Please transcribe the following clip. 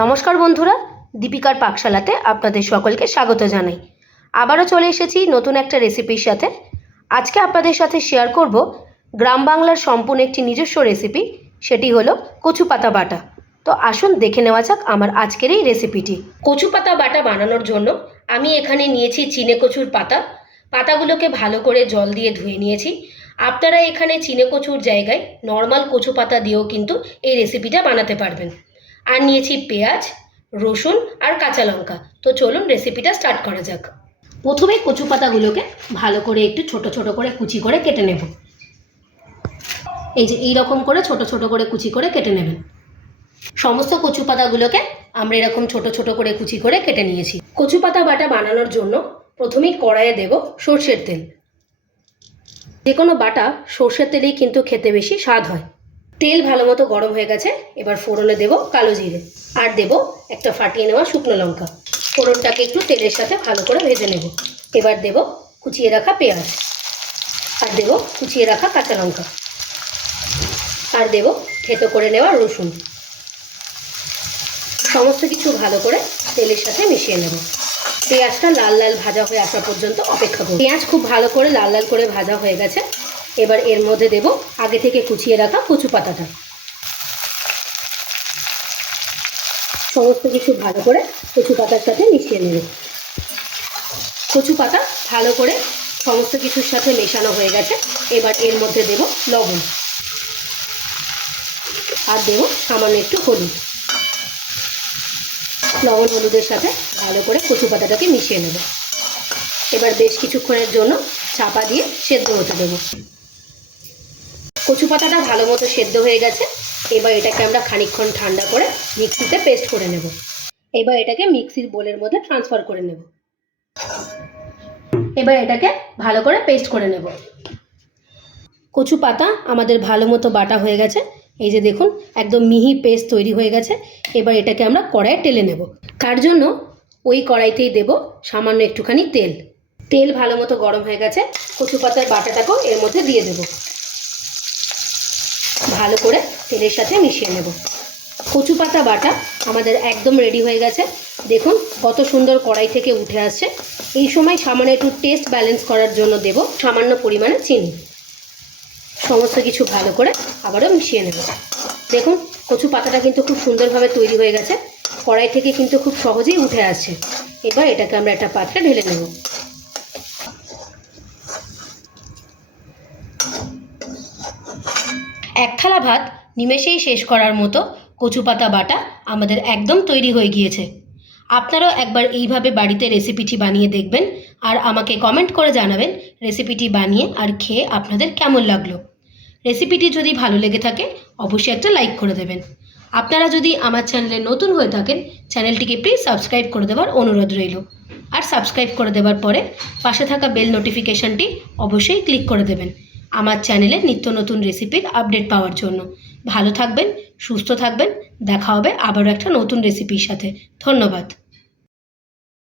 নমস্কার বন্ধুরা, দীপিকার পাকশালাতে আপনাদের সকলকে স্বাগত জানাই। আবারও চলে এসেছি নতুন একটা রেসিপির সাথে। আজকে আপনাদের সাথে শেয়ার করব গ্রাম বাংলার সম্পূর্ণ একটি নিজস্ব রেসিপি সেটি হলো কচু পাতা বাটা। তো আসুন দেখে নেওয়া যাক আমার আজকের এই রেসিপিটি কচু পাতা বাটা বানানোর জন্য আমি এখানে নিয়েছি চিনে কচুর পাতা। পাতাগুলোকে ভালো করে জল দিয়ে ধুয়ে নিয়েছি। আপনারা এখানে চিনে কচুর জায়গায় নর্মাল কচু পাতা দিয়েও কিন্তু এই রেসিপিটা বানাতে পারবেন। আর নিয়েছি পেঁয়াজ, রসুন আর কাঁচা লঙ্কা। তো চলুন রেসিপিটা স্টার্ট করা যাক। প্রথমে কচু পাতাগুলোকে ভালো করে একটু ছোট ছোট করে কুচি করে কেটে নেব। এই যে এই রকম করে ছোট ছোট করে কুচি করে কেটে নেবেন। সমস্ত কচু পাতাগুলোকে আমরা এরকম ছোট ছোট করে কুচি করে কেটে নিয়েছি। কচু পাতা বাটা বানানোর জন্য প্রথমেই কড়াইয়ে দেব সর্ষের তেল। যে কোনো বাটা সর্ষের তেলেই কিন্তু খেতে বেশি স্বাদ হয়। তেল ভালো মতো গরম হয়ে গেছে, এবার ফোড়নে দেব কালো জিরে। আর দেব একটা ফাটিয়ে নেওয়া শুকনো লঙ্কা। ফোড়নটাকে একটু তেলের সাথে ভালো করে ভেজে নেব। এবার দেব কুচিয়ে রাখা পেঁয়াজ। আর দেব কুচিয়ে রাখা কাঁচা লঙ্কা। আর দেব থেতো করে নেওয়া রসুন। সমস্ত কিছু ভালো করে তেলের সাথে মিশিয়ে নেব। পেঁয়াজটা লাল লাল ভাজা হয়ে আসা পর্যন্ত অপেক্ষা করব। পেঁয়াজ খুব ভালো করে লাল লাল করে ভাজা হয়ে গেছে। এবার এর মধ্যে দেব আগে থেকে কুচিয়ে রাখা কচু পাতাটা। সমস্ত কিছু ভালো করে কচু পাতার সাথে মিশিয়ে নেব। কচু পাতা ভালো করে সমস্ত কিছুর সাথে মেশানো হয়ে গেছে। এবার এর মধ্যে দেব লবণ। আর দেব সামান্য একটু হলুদ। লবণ হলুদের সাথে ভালো করে কচু পাতাটাকে মিশিয়ে নেব। এবার বেশ কিছুক্ষণের জন্য চাপা দিয়ে সেদ্ধ হতে দেবো। কচু পাতাটা ভালো মতো সেদ্ধ হয়ে গেছে। এবার এটাকে আমরা খানিকক্ষণ ঠান্ডা করে মিক্সিতে পেস্ট করে নেব। এবার এটাকে মিক্সির বোলের মধ্যে ট্রান্সফার করে নেব। এবার এটাকে ভালো করে পেস্ট করে নেব। কচু পাতা আমাদের ভালো মতো বাটা হয়ে গেছে। এই যে দেখুন, একদম মিহি পেস্ট তৈরি হয়ে গেছে। এবার এটাকে আমরা কড়াইয়ে টেলে নেব। তার জন্য ওই কড়াইতেই দেব সামান্য একটুখানি তেল। তেল ভালো মতো গরম হয়ে গেছে। কচু পাতার বাটাটাকেও এর মধ্যে দিয়ে দেবো। ভালো করে তেলের সাথে মিশিয়ে নেব। কচু পাতা বাটা আমাদের একদম রেডি হয়ে গেছে। দেখুন কত সুন্দর কড়াই থেকে উঠে আসছে। এই সময় সামান্য একটু টেস্ট ব্যালেন্স করার জন্য দেব সামান্য পরিমাণে চিনি। সমস্ত কিছু ভালো করে আবারও মিশিয়ে নেব। দেখুন কচু পাতাটা কিন্তু খুব সুন্দরভাবে তৈরি হয়ে গেছে। কড়াই থেকে কিন্তু খুব সহজেই উঠে আসছে। এবার এটাকে আমরা একটা পাত্রে ঢেলে নেব। এক থালা ভাত নিমেষেই শেষ করার মতো কচু পাতা বাটা আমাদের একদম তৈরি হয়ে গিয়েছে। আপনারাও একবার এইভাবে বাড়িতে রেসিপিটি বানিয়ে দেখবেন আর আমাকে কমেন্ট করে জানাবেন রেসিপিটি বানিয়ে আর খেয়ে আপনাদের কেমন লাগল। রেসিপিটি যদি ভালো লেগে থাকে অবশ্যই একটা লাইক করে দেবেন। আপনারা যদি আমার চ্যানেলে নতুন হয়ে থাকেন, চ্যানেলটিকে প্লিজ সাবস্ক্রাইব করে দেওয়ার অনুরোধ রইল। আর সাবস্ক্রাইব করে দেওয়ার পরে পাশে থাকা বেল নোটিফিকেশানটি অবশ্যই ক্লিক করে দেবেন। আমার চ্যানেলে নিত্য নতুন রেসিপির আপডেট পাওয়ার জন্য। ভালো থাকবেন, সুস্থ থাকবেন, দেখা হবে আবারও একটা নতুন রেসিপির সাথে। ধন্যবাদ।